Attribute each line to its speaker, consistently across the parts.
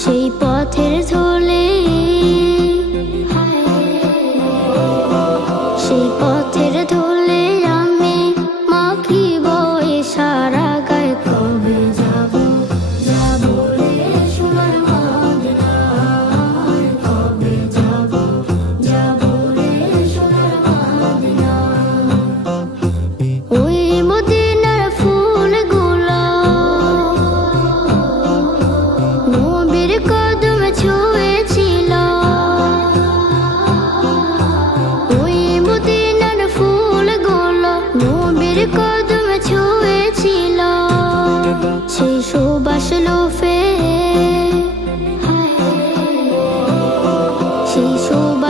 Speaker 1: 谁不？আসলো ফে সেই সব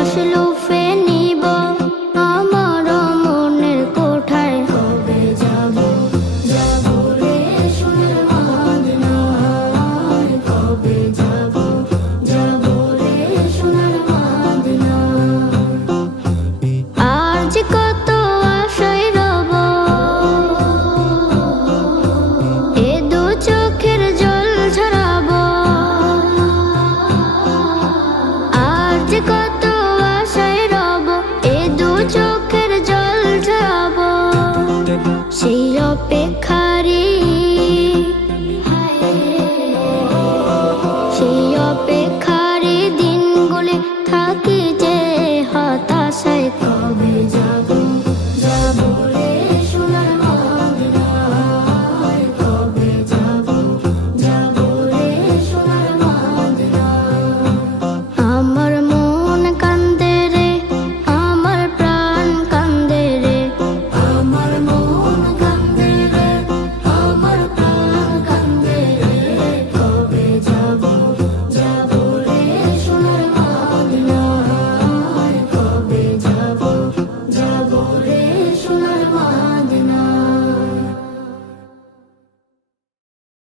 Speaker 1: glory.